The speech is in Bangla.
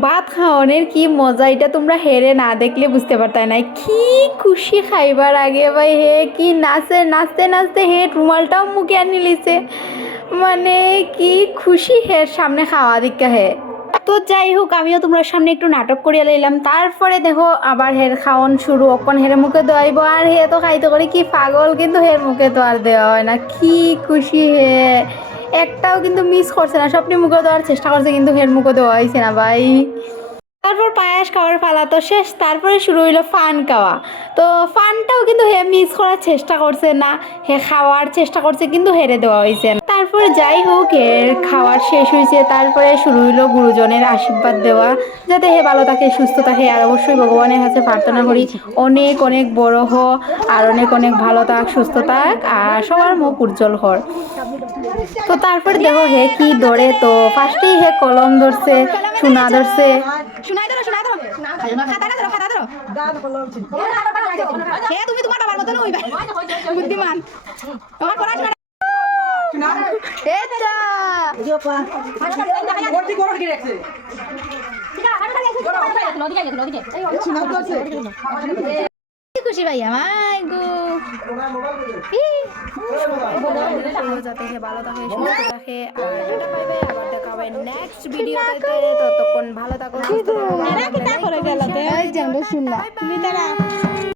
ভাত খাওয়ানোর কি মজা, এটা তোমরা হেরে না দেখলে বুঝতে পারতাই না। কি খুশি খাইবার আগে ভাই, হে কি নাচে, নাচতে নাচতে হে রুমালটাও মুখে আনি লিছে। মানে কি খুশি হের সামনে খাওয়া দীক্ষা হে। তো যাই হোক, আমিও তোমরা সামনে একটু নাটক করিয়া লইলাম। তারপরে দেখো আবার হের খাওয়ান শুরু, অকন হের মুখে দোয়াইব, আর হে তো খাইতে করে কি পাগল, কিন্তু হের মুখে তো আর দেওয়া হয় না। কি খুশি হে, একটাও কিন্তু মিস করছে না, সবনি মুখে দেওয়ার চেষ্টা করছে, কিন্তু হের মুখে দেওয়া হয়েছে না ভাই। তারপর পায়েস খাওয়ার পালা তো শেষ, তারপরে শুরু হইলো ফান খাওয়া। তো ফানটাও কিন্তু হে মিস করার চেষ্টা করছে না, হে খাওয়ার চেষ্টা করছে, কিন্তু হেরে দেওয়া হয়েছে না। তারপরে যাই হোক, এর খাওয়ার শেষ হয়েছে, তারপরে শুরু হইলো গুরুজনের আশীর্বাদ দেওয়া, যাতে হে ভালো থাকে, সুস্থ থাকে। আর অবশ্যই ভগবানের কাছে প্রার্থনা করি অনেক অনেক বড় হ, আর অনেক অনেক ভালো থাক, সুস্থ থাক, আর সবার মুখ উজ্জ্বল হর। তো তারপরে দেখো হে কি ধরে, তো ফার্স্টেই হে কলম ধরছে, সোনা ধরছে। শোনাই ধরো, শোনাই ধরো, খাতাটা ধরো, খাতা ধরো। হে তুমি তোমার বাবার মতো হইবা, বুদ্ধিমান। তোমার পড়াশোনা এটা ভর্তি করো কি রাখছে। খুশি ভাইয়া মাই গো, যাতে সে ভালো থাকে, সুস্থ থাকে। আর এটা পাইবে, আবার দেখা হবে নেক্সট ভিডিওতে। ততক্ষণ ভালো থাকো, সুস্থ থাকো।